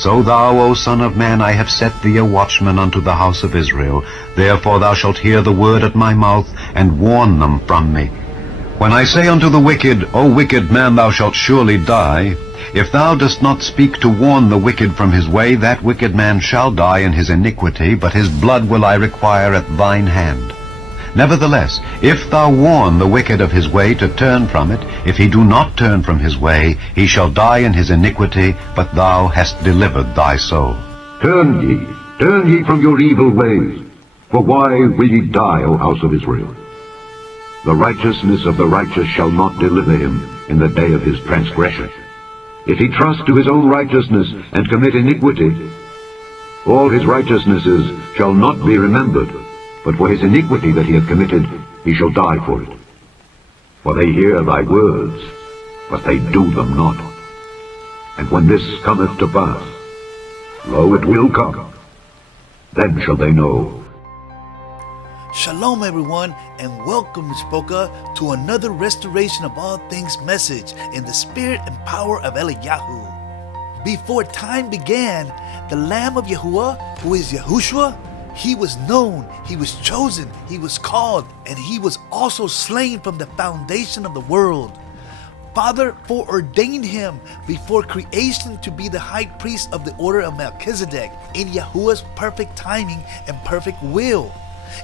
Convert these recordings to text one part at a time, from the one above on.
So thou, O son of man, I have set thee a watchman unto the house of Israel. Therefore thou shalt hear the word at my mouth, and warn them from me. When I say unto the wicked, O wicked man, thou shalt surely die, if thou dost not speak to warn the wicked from his way, that wicked man shall die in his iniquity, but his blood will I require at thine hand. Nevertheless, if thou warn the wicked of his way to turn from it, if he do not turn from his way, he shall die in his iniquity, but thou hast delivered thy soul. Turn ye from your evil ways. For why will ye die, O house of Israel? The righteousness of the righteous shall not deliver him in the day of his transgression. If he trust to his own righteousness and commit iniquity, all his righteousnesses shall not be remembered, but for his iniquity that he hath committed, he shall die for it. For they hear thy words, but they do them not. And when this cometh to pass, lo, it will come, then shall they know. Shalom everyone, and welcome Michpoca to another restoration of all things message in the spirit and power of EliYahu. Before time began, the Lamb of YAHUAH, who is Yahushua, he was known, he was chosen, he was called, and he was also slain from the foundation of the world. Father foreordained him before creation to be the high priest of the order of Malkitzedek in Yahuwah's perfect timing and perfect will.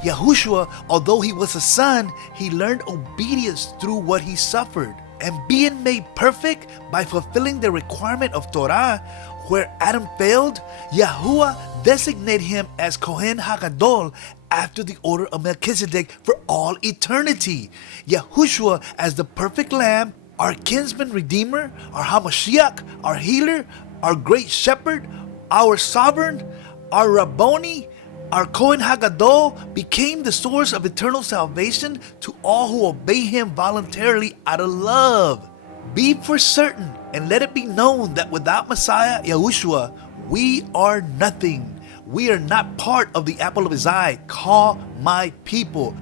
Yahushua, although he was a son, he learned obedience through what he suffered. And being made perfect by fulfilling the requirement of Torah, where Adam failed, Yahuwah designated him as Kohen HaGadol after the order of Melchizedek for all eternity. Yahushua as the perfect Lamb, our kinsman redeemer, our Hamashiach, our healer, our great shepherd, our sovereign, our Rabboni, our Kohen HaGadol became the source of eternal salvation to all who obey him voluntarily out of love. Be for certain and let it be known that without Messiah Yahushua, we are nothing. We are not part of the apple of his eye. Call my people,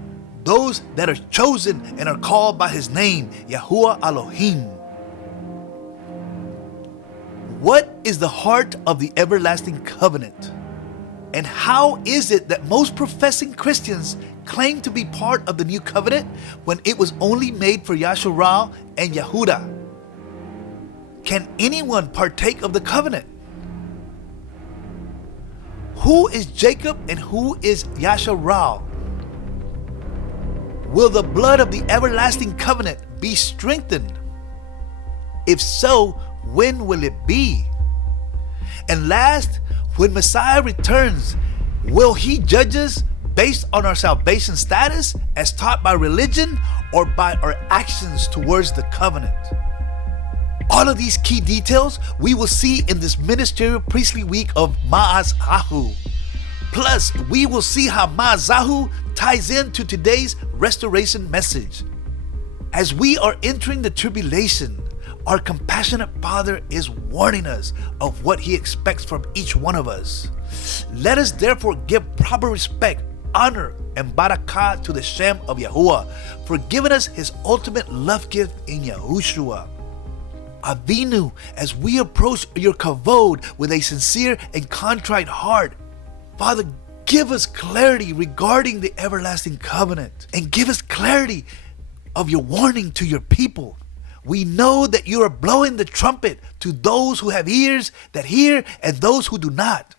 those that are chosen and are called by his name, Yahuwah Elohim. What is the heart of the everlasting covenant? And how is it that most professing Christians claim to be part of the new covenant when it was only made for Yasharal and Yehuda? Can anyone partake of the covenant? Who is Jacob and who is Yasharal? Will the blood of the everlasting covenant be strengthened? If so, when will it be? And last, when Messiah returns, will he judge us based on our salvation status as taught by religion or by our actions towards the covenant? All of these key details we will see in this ministerial priestly week of Ma'azahu. Plus, we will see how Ma'azahu ties into today's restoration message. As we are entering the tribulation, our compassionate Father is warning us of what he expects from each one of us. Let us therefore give proper respect, honor, and barakah to the Shem of Yahuwah for giving us his ultimate love gift in Yahushua. Avinu, as we approach your kavod with a sincere and contrite heart, Father, give us clarity regarding the everlasting covenant and give us clarity of your warning to your people. We know that you are blowing the trumpet to those who have ears that hear and those who do not.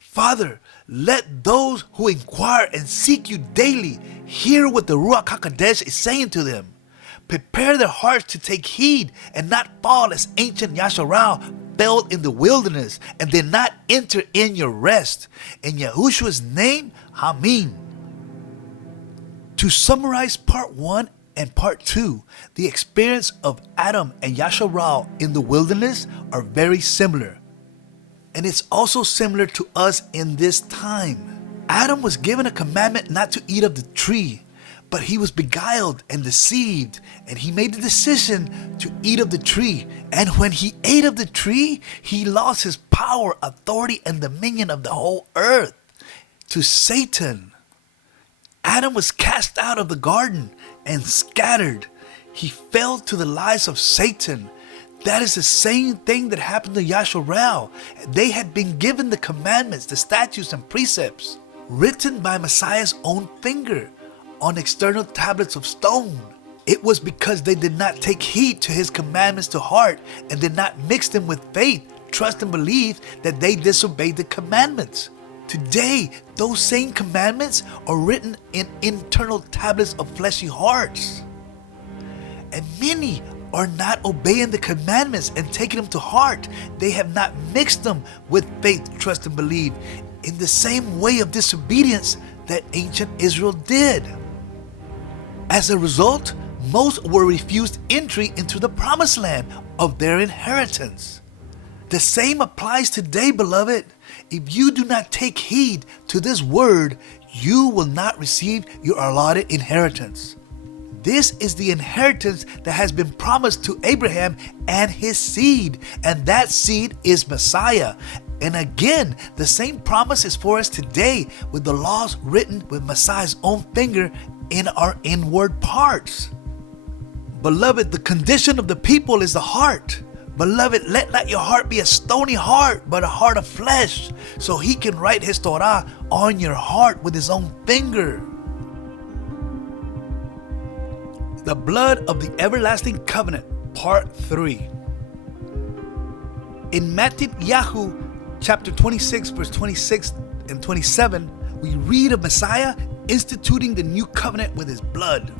Father, let those who inquire and seek you daily hear what the Ruach HaKodesh is saying to them. Prepare their hearts to take heed and not fall as ancient Yasharal fell in the wilderness and did not enter in your rest. In Yahushua's name, Amen. To summarize part 1 and part 2, the experience of Adam and Yasharal in the wilderness are very similar. And it's also similar to us in this time. Adam was given a commandment not to eat of the tree, but he was beguiled and deceived, and he made the decision to eat of the tree. And when he ate of the tree, he lost his power, authority, and dominion of the whole earth to Satan. Adam was cast out of the garden and scattered. He fell to the lies of Satan. That is the same thing that happened to Yasharel. They had been given the commandments, the statutes and precepts, written by Messiah's own finger on external tablets of stone. It was because they did not take heed to his commandments to heart and did not mix them with faith, trust, and belief that they disobeyed the commandments. Today, those same commandments are written in internal tablets of fleshy hearts. And many are not obeying the commandments and taking them to heart. They have not mixed them with faith, trust, and belief in the same way of disobedience that ancient Israel did. As a result, most were refused entry into the promised land of their inheritance. The same applies today, beloved. If you do not take heed to this word, you will not receive your allotted inheritance. This is the inheritance that has been promised to Abraham and his seed, and that seed is Messiah. And again, the same promise is for us today with the laws written with Messiah's own finger in our inward parts. Beloved, the condition of the people is the heart. Beloved, let not your heart be a stony heart, but a heart of flesh, so he can write his Torah on your heart with his own finger. The blood of the everlasting covenant, part 3. In Yahu chapter 26, verse 26 and 27, we read of Messiah instituting the new covenant with his blood.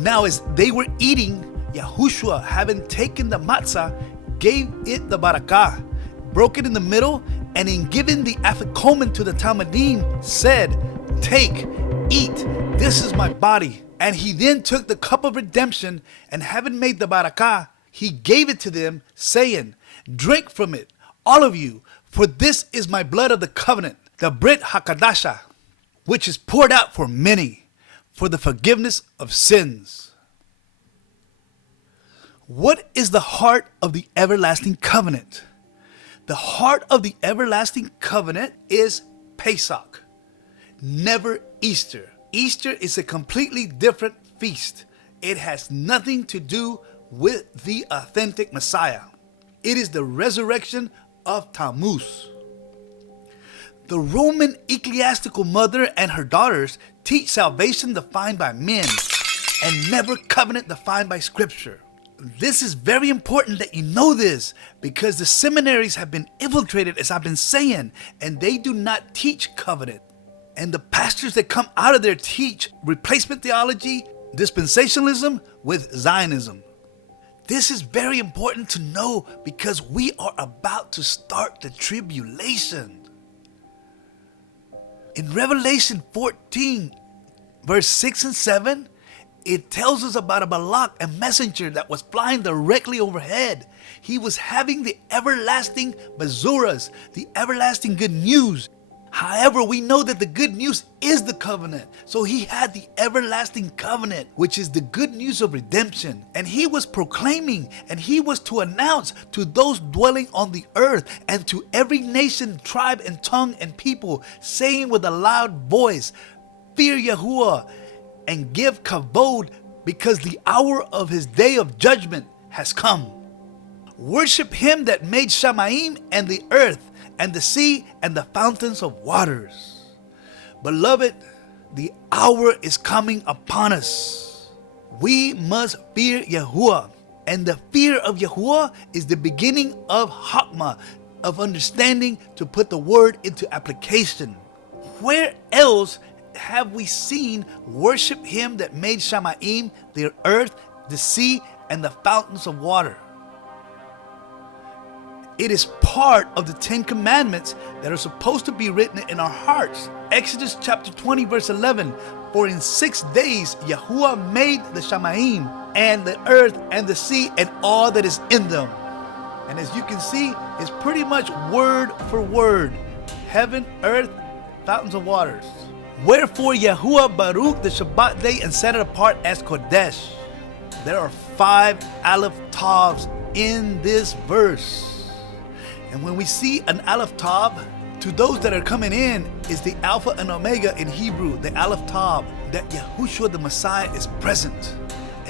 Now, as they were eating, Yahushua, having taken the matzah, gave it the barakah, broke it in the middle, and in giving the afikomen to the Talmudim, said, "Take, eat, this is my body." And he then took the cup of redemption, and having made the barakah, he gave it to them, saying, "Drink from it, all of you, for this is my blood of the covenant, the Brit Hakadashah, which is poured out for many, for the forgiveness of sins." What is the heart of the everlasting covenant? The heart of the everlasting covenant is Pesach, never Easter. Easter is a completely different feast. It has nothing to do with the authentic Messiah. It is the resurrection of Tammuz. The Roman ecclesiastical mother and her daughters teach salvation defined by men and never covenant defined by scripture. This is very important that you know this, because the seminaries have been infiltrated, as I've been saying, and they do not teach covenant. And the pastors that come out of there teach replacement theology, dispensationalism with Zionism. This is very important to know because we are about to start the tribulation. In Revelation 14, verse 6 and 7, it tells us about a Balak, a messenger that was flying directly overhead. He was having the everlasting bazuras, the everlasting good news. However, we know that the good news is the covenant. So he had the everlasting covenant, which is the good news of redemption. And he was proclaiming, and he was to announce to those dwelling on the earth and to every nation, tribe, and tongue and people, saying with a loud voice, "Fear Yahuwah and give kavod, because the hour of his day of judgment has come. Worship him that made Shamayim and the earth and the sea and the fountains of waters." Beloved, the hour is coming upon us. We must fear Yahuwah, and the fear of Yahuwah is the beginning of Hakmah, of understanding to put the word into application. Where else have we seen worship him that made Shamayim, the earth, the sea, and the fountains of water? It is part of the 10 commandments that are supposed to be written in our hearts. Exodus chapter 20 verse 11, "For in 6 days Yahuwah made the Shamayim and the earth and the sea and all that is in them." And as you can see, it's pretty much word for word. Heaven, earth, fountains of waters. "Wherefore Yahuwah Baruch the Shabbat day and set it apart as Kodesh." There are 5 Aleph Tavs in this verse. And when we see an Aleph Tav, to those that are coming in, is the Alpha and Omega in Hebrew, the Aleph Tav, that Yahushua the Messiah is present.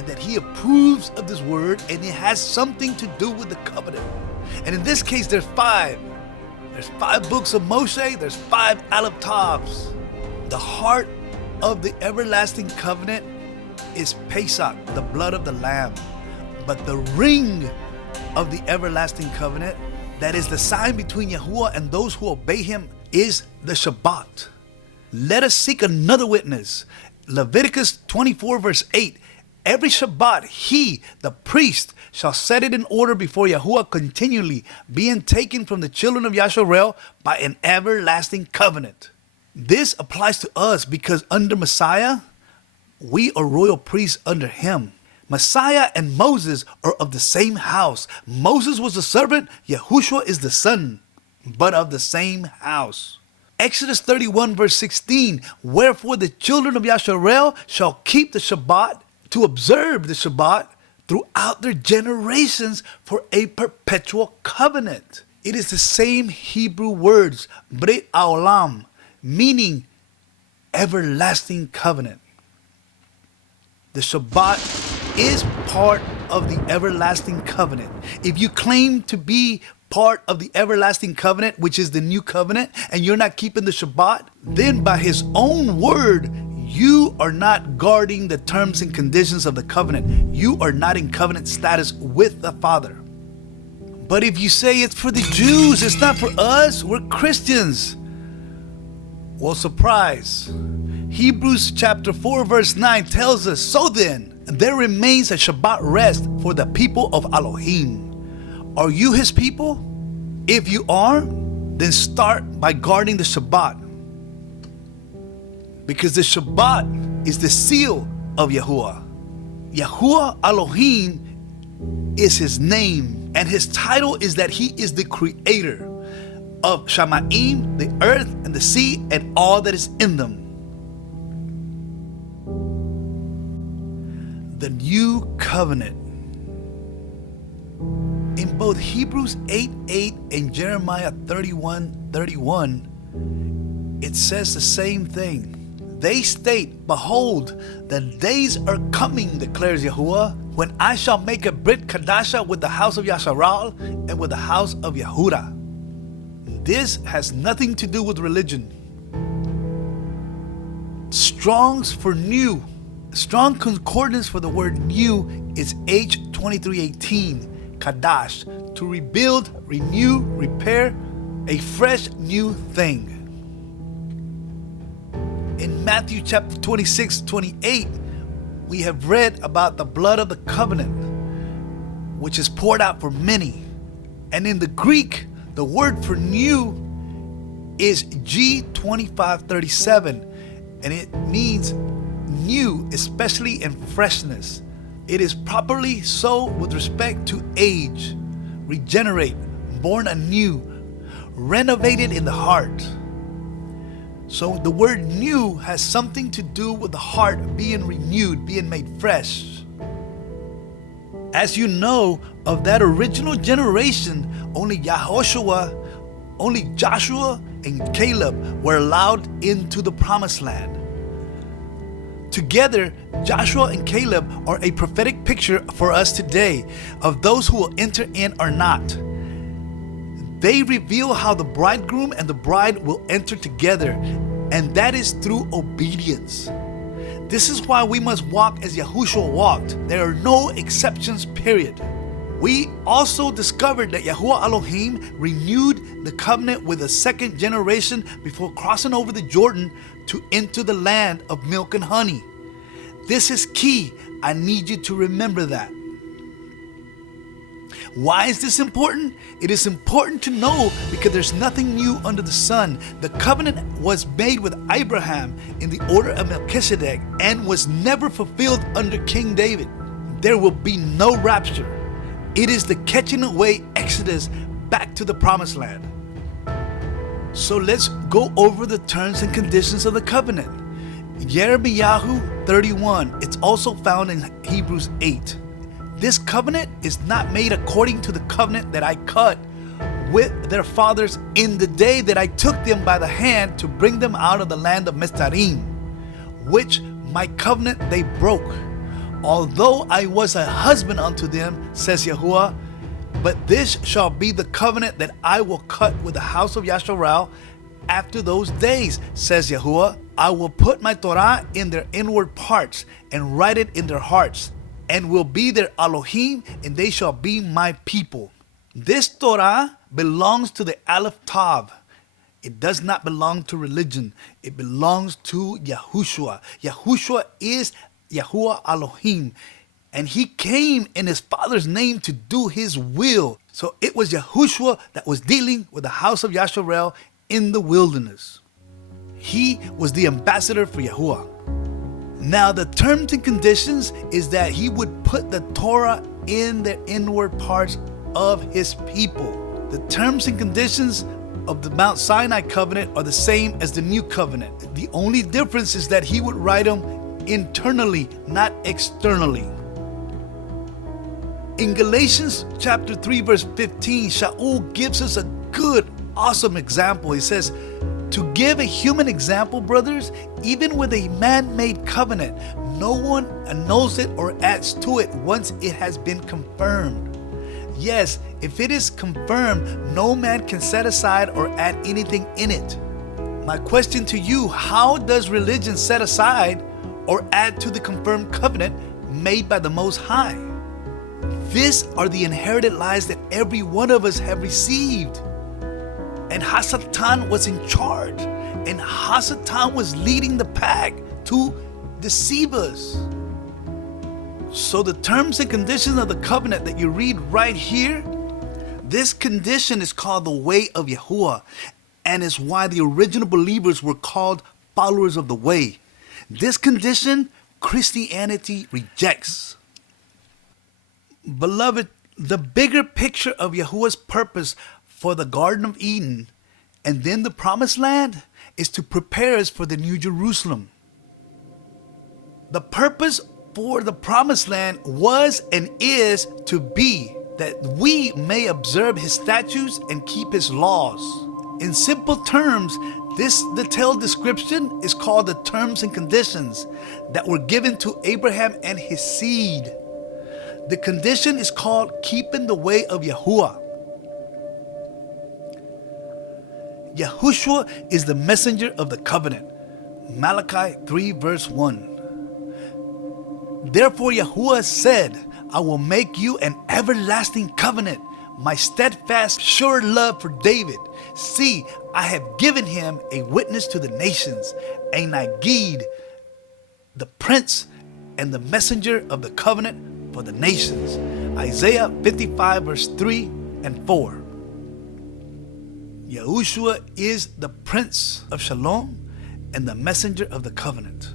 and that he approves of this word, and it has something to do with the covenant. And in this case, there's 5. There's 5 books of Moshe, there's 5 Aleph Tavs. The heart of the everlasting covenant is Pesach, the blood of the Lamb. But the ring of the everlasting covenant, that is the sign between Yahuwah and those who obey him, is the Shabbat. Let us seek another witness. Leviticus 24 verse 8. Every Shabbat he, the priest, shall set it in order before Yahuwah continually, being taken from the children of Yasharel by an everlasting covenant. This applies to us because under Messiah, we are royal priests under him. Messiah and Moses are of the same house. Moses was the servant, Yahushua is the son, but of the same house. Exodus 31 verse 16, wherefore the children of Yasharel shall keep the Shabbat, to observe the Shabbat throughout their generations for a perpetual covenant. It is the same Hebrew words, Brit Olam, meaning everlasting covenant. The Shabbat is part of the everlasting covenant. If you claim to be part of the everlasting covenant, which is the new covenant, and you're not keeping the Shabbat, then by his own word, you are not guarding the terms and conditions of the covenant. You are not in covenant status with the Father. But if you say it's for the Jews, it's not for us, we're Christians. Well, surprise. Hebrews chapter 4 verse 9 tells us, so then, there remains a Shabbat rest for the people of Elohim. Are you his people? If you are, then start by guarding the Shabbat. Because the Shabbat is the seal of Yahuwah. Yahuwah Elohim is his name, and his title is that he is the creator of Shamaim, the earth and the sea and all that is in them. The new covenant. In both Hebrews 8:8 and Jeremiah 31:31, it says the same thing. They state, behold, the days are coming, declares Yahuwah, when I shall make a Brit Kadasha with the house of Yasharal and with the house of Yehudah. This has nothing to do with religion. Strong's for new. Strong concordance for the word new is H2318, Kadash, to rebuild, renew, repair, a fresh new thing. In Matthew chapter 26:28, we have read about the blood of the covenant, which is poured out for many. And in the Greek, the word for new is G2537, and it means new, especially in freshness. It is properly so with respect to age, regenerate, born anew, renovated in the heart. So the word new has something to do with the heart being renewed, being made fresh. As you know, of that original generation, only Joshua and Caleb were allowed into the promised land. Together, Joshua and Caleb are a prophetic picture for us today of those who will enter in or not. They reveal how the bridegroom and the bride will enter together, and that is through obedience. This is why we must walk as Yahushua walked. There are no exceptions, period. We also discovered that Yahuwah Elohim renewed the covenant with a second generation before crossing over the Jordan to enter the land of milk and honey. This is key. I need you to remember that. Why is this important? It is important to know because there's nothing new under the sun. The covenant was made with Abraham in the order of Malkitzedek and was never fulfilled under King David. There will be no rapture. It is the catching away exodus back to the promised land. So let's go over the terms and conditions of the covenant. EliYahu 31, it's also found in Hebrews 8. This covenant is not made according to the covenant that I cut with their fathers in the day that I took them by the hand to bring them out of the land of Mitzrayim, which my covenant they broke. although I was a husband unto them, says Yahuwah, but this shall be the covenant that I will cut with the house of Yasharal after those days, says Yahuwah. I will put my Torah in their inward parts and write it in their hearts, and will be their Elohim, and they shall be my people. This Torah belongs to the Aleph Tav. It does not belong to religion. It belongs to Yahushua. Yahushua is Yahuwah Elohim, and he came in his Father's name to do his will. So it was Yahushua that was dealing with the house of Yasharel in the wilderness. He was the ambassador for Yahuwah. Now the terms and conditions is that he would put the Torah in the inward parts of his people. The terms and conditions of the Mount Sinai covenant are the same as the new covenant. The only difference is that he would write them internally, not externally. In Galatians chapter 3 verse 15, Shaul gives us a good, awesome example. He says, to give a human example, brothers, even with a man-made covenant, no one annuls it or adds to it once it has been confirmed. Yes, if it is confirmed, no man can set aside or add anything in it. My question to you, how does religion set aside or add to the confirmed covenant made by the Most High? These are the inherited lies that every one of us have received. And Hasatan was in charge. And Hasatan was leading the pack to deceive us. So the terms and conditions of the covenant that you read right here, this condition is called the way of Yahuwah, and is why the original believers were called followers of the way. This condition, Christianity rejects. Beloved, the bigger picture of Yahuwah's purpose for the Garden of Eden and then the Promised Land is to prepare us for the New Jerusalem. The purpose for the Promised Land was and is to be that we may observe his statutes and keep his laws. In simple terms, this detailed description is called the terms and conditions that were given to Abraham and his seed. The condition is called keeping the way of Yahuwah. Yahushua is the messenger of the covenant. Malachi 3 verse 1. Therefore Yahuwah said, I will make you an everlasting covenant, my steadfast, sure love for David. See, I have given him a witness to the nations, a Nagid, the prince and the messenger of the covenant for the nations. Isaiah 55 verse 3 and 4. Yahushua is the Prince of Shalom and the messenger of the covenant.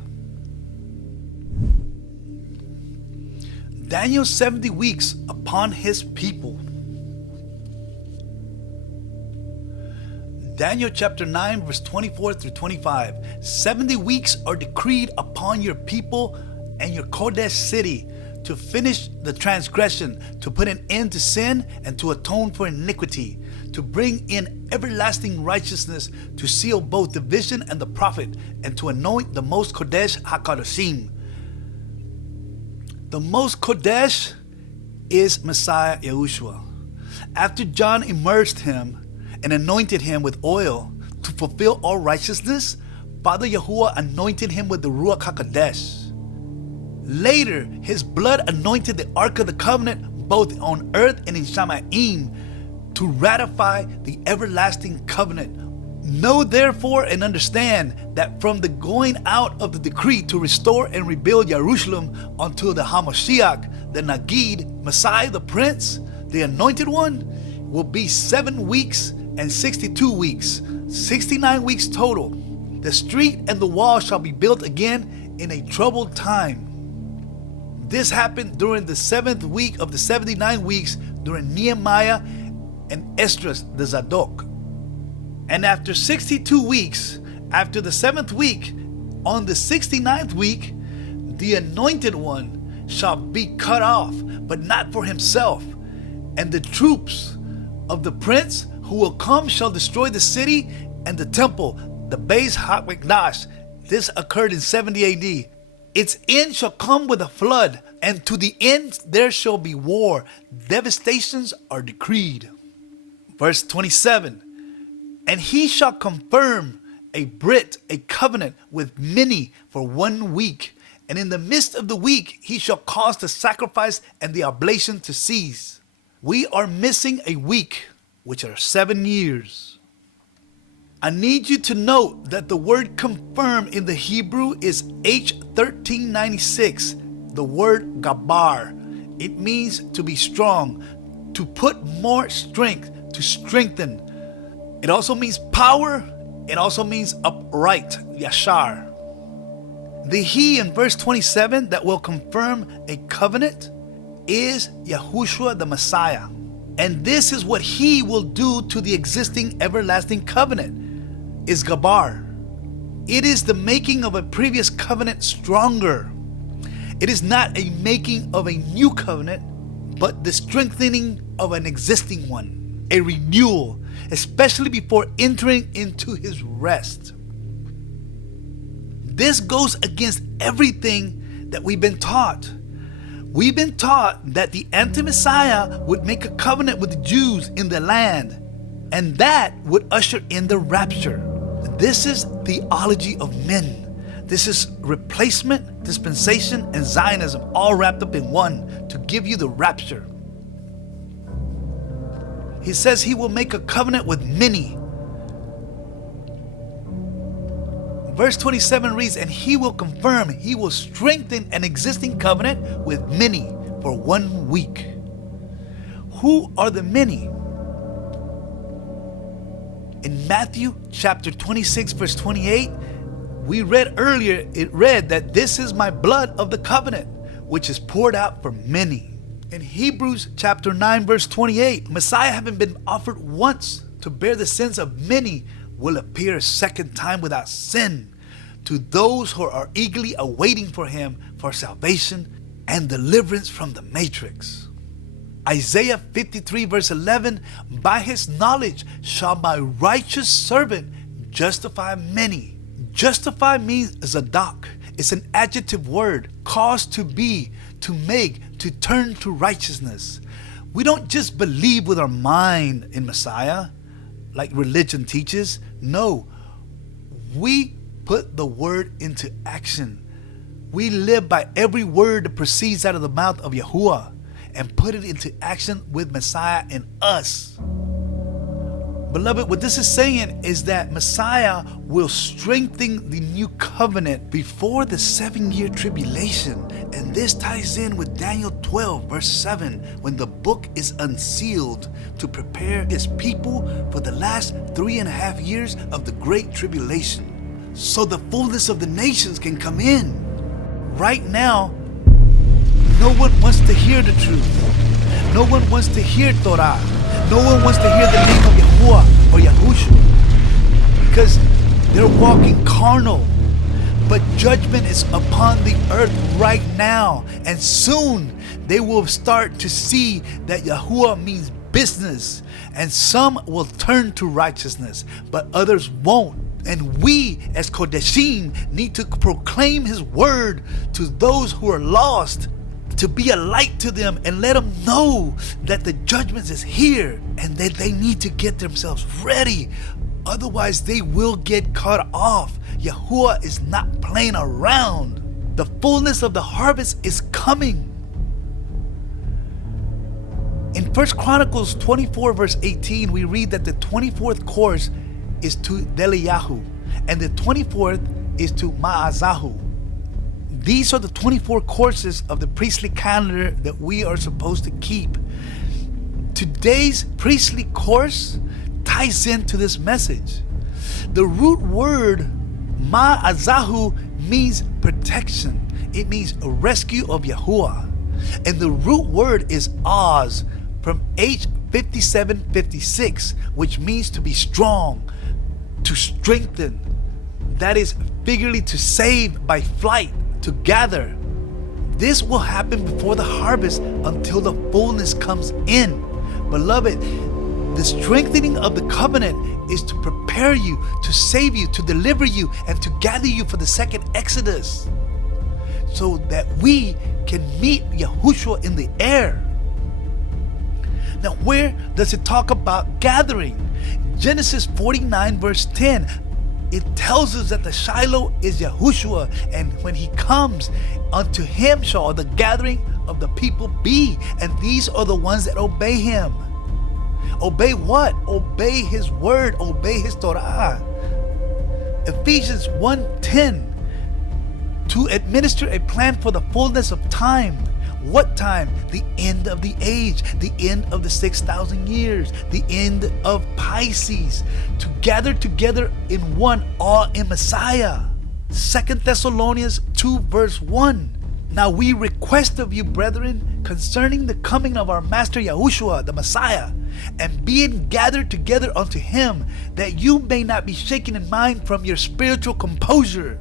Daniel's 70 weeks upon his people. Daniel chapter 9 verse 24 through 25. 70 weeks are decreed upon your people and your Kodesh city to finish the transgression, to put an end to sin and to atone for iniquity, to bring in everlasting righteousness, to seal both the vision and the prophet, and to anoint the most Kodesh HaKadoshim. The most Kodesh is Messiah Yahushua. After John immersed him and anointed him with oil to fulfill all righteousness, Father Yahuwah anointed him with the Ruach HaKodesh. Later, his blood anointed the Ark of the Covenant both on earth and in Shamayim to ratify the everlasting covenant. Know therefore and understand that from the going out of the decree to restore and rebuild Jerusalem until the Hamashiach, the Nagid, Messiah the Prince, the Anointed One, will be 7 weeks and 62 weeks, 69 weeks total. The street and the wall shall be built again in a troubled time. This happened during the 7th week of the 79 weeks during Nehemiah and Esdras the Zadok. And after 62 weeks, after the 7th week, on the 69th week, the Anointed One shall be cut off, but not for himself. And the troops of the prince who will come shall destroy the city and the temple, the Beis HaMikdash. This occurred in 70 AD. Its end shall come with a flood, and to the end there shall be war. Devastations are decreed. Verse 27, and he shall confirm a covenant with many for 1 week. And in the midst of the week, he shall cause the sacrifice and the oblation to cease. We are missing a week, which are 7 years. I need you to note that the word confirm in the Hebrew is H1396, the word gabar. It means to be strong, to put more strength, to strengthen. It also means power. It also means upright, yashar. The he in verse 27 that will confirm a covenant is Yahushua the Messiah. And this is what he will do to the existing everlasting covenant, is Gabar. It is the making of a previous covenant stronger. It is not a making of a new covenant, but the strengthening of an existing one, a renewal, especially before entering into his rest. This goes against everything that we've been taught. We've been taught that the anti-Messiah would make a covenant with the Jews in the land, and that would usher in the rapture. This is theology of men. This is replacement, dispensation, and Zionism all wrapped up in one to give you the rapture. He says he will make a covenant with many. Verse 27 reads, and he will confirm, he will strengthen an existing covenant with many for 1 week. Who are the many? In Matthew chapter 26 verse 28, we read earlier, it read that this is my blood of the covenant, which is poured out for many. In Hebrews chapter 9 verse 28, Messiah having been offered once to bear the sins of many, will appear a second time without sin to those who are eagerly awaiting for him for salvation and deliverance from the matrix. Isaiah 53 verse 11, by his knowledge shall my righteous servant justify many. Justify means zadok. It's an adjective word, cause to be, to make, to turn to righteousness. We don't just believe with our mind in Messiah, like religion teaches. No, we put the word into action. We live by every word that proceeds out of the mouth of Yahuwah and put it into action with Messiah in us. Beloved, what this is saying is that Messiah will strengthen the new covenant before the 7-year tribulation. And this ties in with Daniel 12 verse 7, when the book is unsealed to prepare his people for the last 3.5 years of the great tribulation, so the fullness of the nations can come in. Right now, no one wants to hear the truth. No one wants to hear Torah. No one wants to hear the name of Yahuwah or Yahushua, because they're walking carnal. But judgment is upon the earth right now, and soon they will start to see that Yahuwah means business, and some will turn to righteousness, but others won't. And we as Kodeshim need to proclaim his word to those who are lost, to be a light to them and let them know that the judgment is here and that they need to get themselves ready. Otherwise, they will get cut off. Yahuwah is not playing around. The fullness of the harvest is coming. In 1 Chronicles 24 verse 18, we read that the 24th course is to EliYahu and the 24th is to Ma'azahu. These are the 24 courses of the priestly calendar that we are supposed to keep. Today's priestly course ties into this message. The root word Ma'azahu means protection. It means a rescue of Yahuwah. And the root word is Oz, from H5756, which means to be strong, to strengthen. That is figuratively to save by flight, to gather. This will happen before the harvest until the fullness comes in. Beloved, the strengthening of the covenant is to prepare you, to save you, to deliver you, and to gather you for the second Exodus. so that we can meet Yahushua in the air. Now, where does it talk about gathering? Genesis 49 verse 10. It tells us that the Shiloh is Yahushua, and when he comes, unto him shall the gathering of the people be, and these are the ones that obey him. Obey what? Obey his word, obey his Torah. Ephesians 1:10, to administer a plan for the fullness of time. What time? The end of the age, the end of the 6,000 years, the end of Pisces, to gather together in one, all in Messiah. 2 Thessalonians 2 verse 1. Now we request of you, brethren, concerning the coming of our Master Yahushua, the Messiah, and being gathered together unto him, that you may not be shaken in mind from your spiritual composure.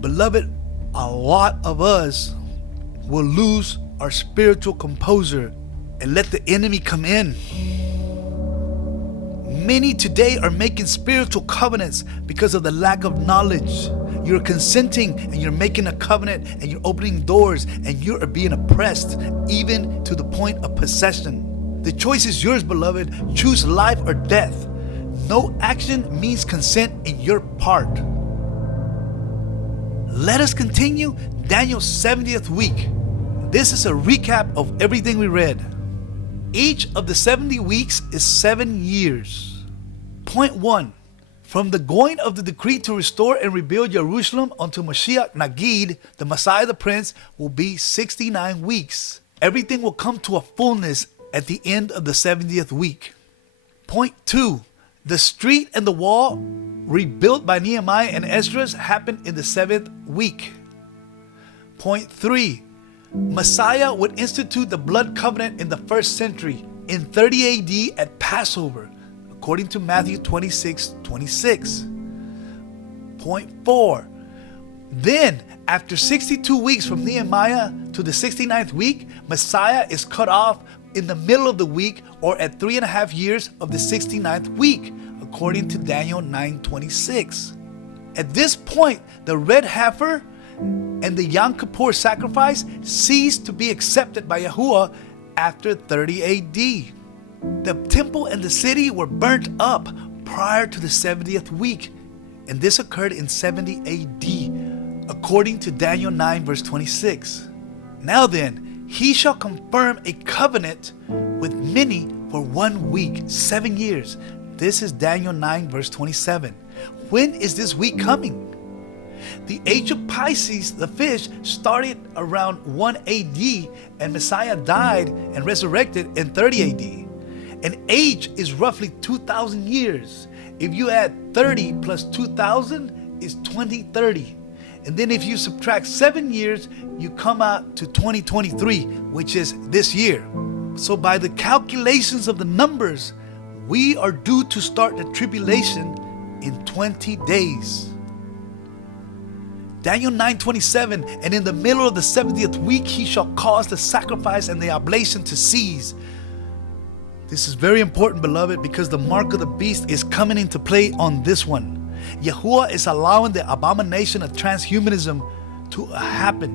Beloved, a lot of us will lose our spiritual composure and let the enemy come in. Many today are making spiritual covenants because of the lack of knowledge. You're consenting and you're making a covenant and you're opening doors and you are being oppressed, even to the point of possession. The choice is yours, beloved. Choose life or death. No action means consent in your part. Let us continue Daniel's 70th week. This is a recap of everything we read. Each of the 70 weeks is 7 years. Point 1. From the going of the decree to restore and rebuild Jerusalem unto Mashiach Nagid, the Messiah the Prince, will be 69 weeks. Everything will come to a fullness at the end of the 70th week. Point 2. The street and the wall rebuilt by Nehemiah and Esdras happened in the 7th week. Point 3. Messiah would institute the blood covenant in the 1st century in 30 AD at Passover, according to Matthew 26:26. Point 4. Then, after 62 weeks from Nehemiah to the 69th week, Messiah is cut off in the middle of the week, or at 3.5 years of the 69th week, according to Daniel 9:26. At this point, the red heifer and the Yom Kippur sacrifice ceased to be accepted by Yahuwah after 30 AD. The temple and the city were burnt up prior to the 70th week, and this occurred in 70 AD, according to Daniel 9 verse 26. Now then, he shall confirm a covenant with many for 1 week, 7 years. This is Daniel 9 verse 27. When is this week coming? The age of Pisces, the fish, started around 1 AD, and Messiah died and resurrected in 30 AD. An age is roughly 2,000 years. If you add 30 plus 2,000 is 2030. And then if you subtract 7 years, you come out to 2023, which is this year. So by the calculations of the numbers, we are due to start the tribulation in 20 days. Daniel 9:27, and in the middle of the 70th week he shall cause the sacrifice and the oblation to cease. This is very important, beloved, because the mark of the beast is coming into play on this one. Yahuwah is allowing the abomination of transhumanism to happen.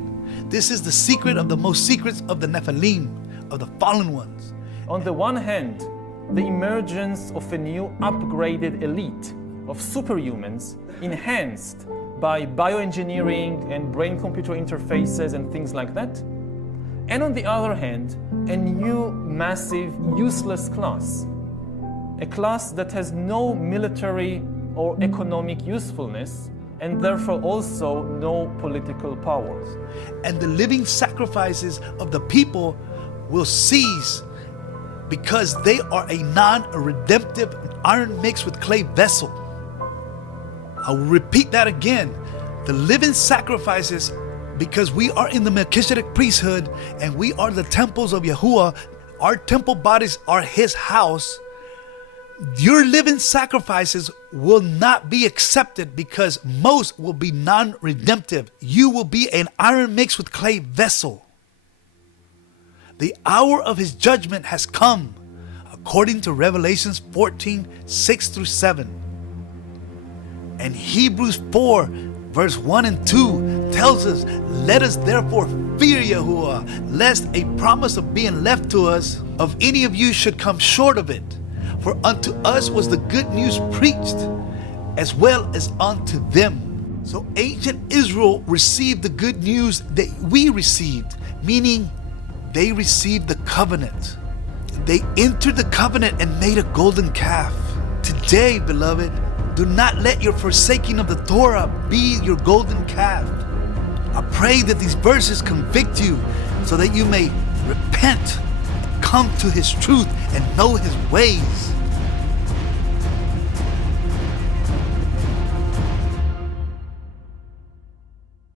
This is the secret of the most secrets of the Nephilim, of the fallen ones. On the one hand, the emergence of a new upgraded elite of superhumans enhanced by bioengineering and brain-computer interfaces and things like that. And on the other hand, a new, massive, useless class. A class that has no military or economic usefulness, and therefore also no political powers. And the living sacrifices of the people will cease because they are a non-redemptive iron mixed with clay vessel. I will repeat that again. The living sacrifices, because we are in the Melkitzedek priesthood and we are the temples of Yahuwah, our temple bodies are his house. Your living sacrifices will not be accepted because most will be non-redemptive. You will be an iron mixed with clay vessel. The hour of his judgment has come, according to Revelations 14:6-7. And Hebrews 4 verse 1 and 2 tells us, let us therefore fear Yahuwah, lest a promise of being left to us of any of you should come short of it. For unto us was the good news preached, as well as unto them. So ancient Israel received the good news that we received, meaning they received the covenant. They entered the covenant and made a golden calf. Today, beloved, do not let your forsaking of the Torah be your golden calf. I pray that these verses convict you so that you may repent, come to His truth, and know His ways.